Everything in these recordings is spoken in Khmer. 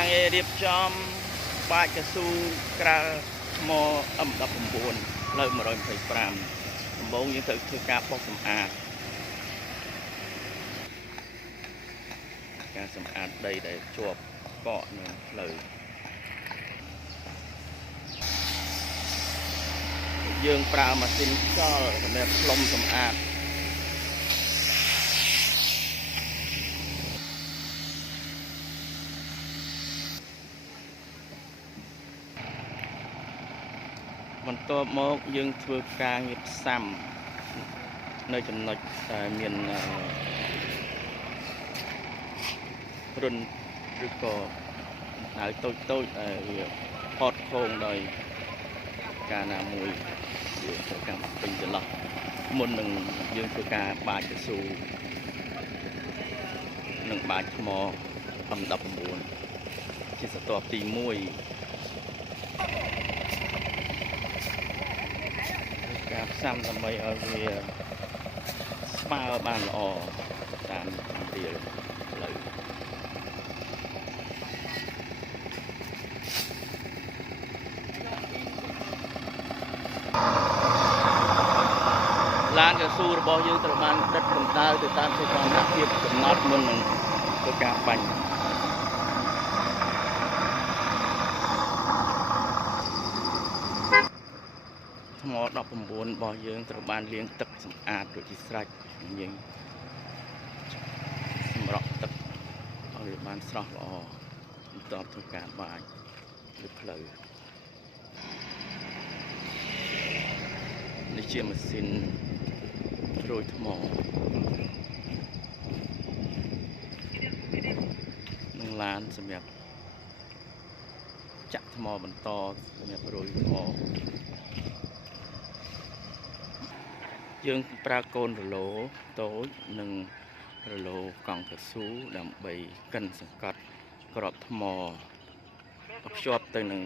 ការងាររៀបចំបាច់កស៊ូក្រាលថ្ម M19 ផ្លូវ125ដំបូងយើងត្រូវធ្វើការបោសសម្អាតដីដែលជាប់កកនឹងផ្លូវយើងប្រើម៉ាស៊ីនខ្យល់សម្រាប់ផ្លុំសម្អាតបន្ទាប់មកយើងធ្វើការងារផ្សាំនៅចំណុចដែលមានរុនឬក៏ហើយតូចដែលវាផតខោងដោយការណាមួយវាប្រកាន់ពេញចន្លោះមុននឹងយើងធ្វើការបាចកស៊ូនិងបាចថ្ម M19 ជាស្រទាប់ទី1ការផ្សាំដើម្បីឲ្យវាស្មើបានល្អតាមរៀលផ្លូវឡានកស៊ូរបស់យើងត្រូវបានដិតកម្ដៅទៅតាមសីតុណ្ហភាពកំណត់មុននឹងធ្វើការបាញ់ថ្ម 19 របស់យើងត្រូវបានលាងទឹកសម្អាតរួចជាស្រេចយើងសម្រក់ទឹកឲ្យវាបានស្រស់ល្អបន្ទាប់ធ្វើការបាចលើផ្លូវនេះជាម៉ាស៊ីនត្រួយថ្មនឹងឡានសម្រាប់ចាក់ថ្មបន្តសម្រាប់រួយថ្មយើងប្រើកូនរឡូតូចនិងរឡូកង់កស៊ូដើម្បីកិនសង្កត់ក្របថ្មភ្ជាប់ទៅនឹង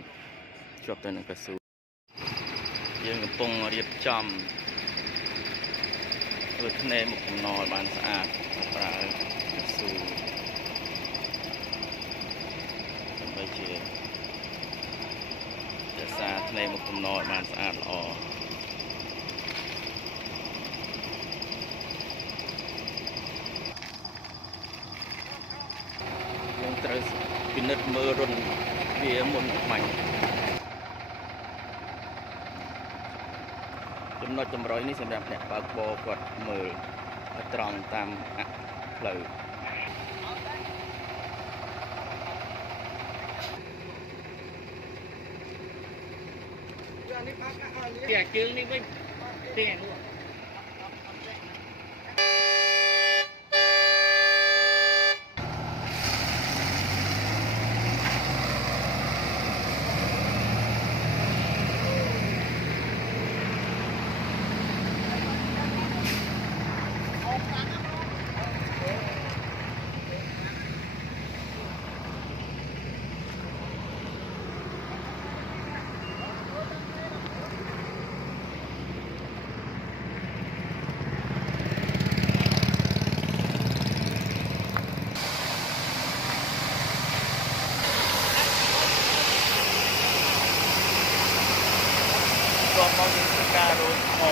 កស៊ូយើងកំពុងរៀបចំធ្វើធ្នេមុខកំណល់បានស្អាតប្រើកស៊ូដើម្បីជារក្សាធ្នេមុខកំណល់បានស្អាតល្អយើងត្រូវពិនិត្យមើលរុនវាមុនបាញ់ចំណុចតម្រុយនេះសម្រាប់អ្នកបើកបរគាត់មើលត្រង់តាមផ្លូវពីជើងនេះវិញពីនោះក៏មកយើងធ្វើការរោយថ្ម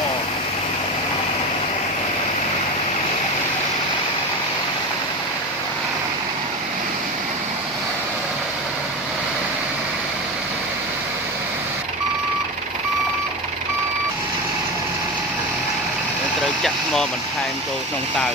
ត្រូវចាក់ថ្មបន្ថែមចូលក្នុងតៅ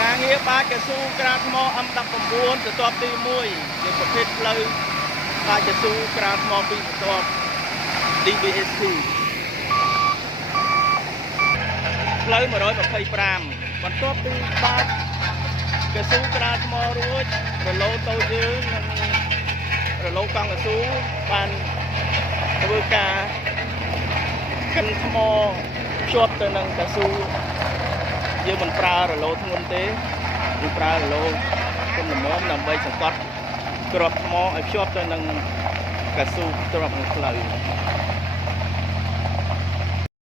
ការងារបាចកស៊ូក្រាលថ្ម M19 ស្រទាប់ទី1ជាប្រភេទផ្លូវបាចកស៊ូក្រាលថ្ម2ស្រទាប់ DBSC ផ្លូវ125បន្ទាប់ពីបាចកស៊ូក្រាលថ្មរួចរឡូតូចយើងនិងរឡូកង់កស៊ូបានធ្វើការកិនថ្មភ្ជាប់ទៅនឹងកស៊ូយើងមិនប្រើរឡូធ្ងន់ទេ យើងប្រើរឡូគុំល្មមដើម្បីសង្កត់គ្រាប់ថ្មឲ្យភ្ជាប់ទៅនឹងកៅស៊ូទ្រាប់ក្នុងផ្លូវ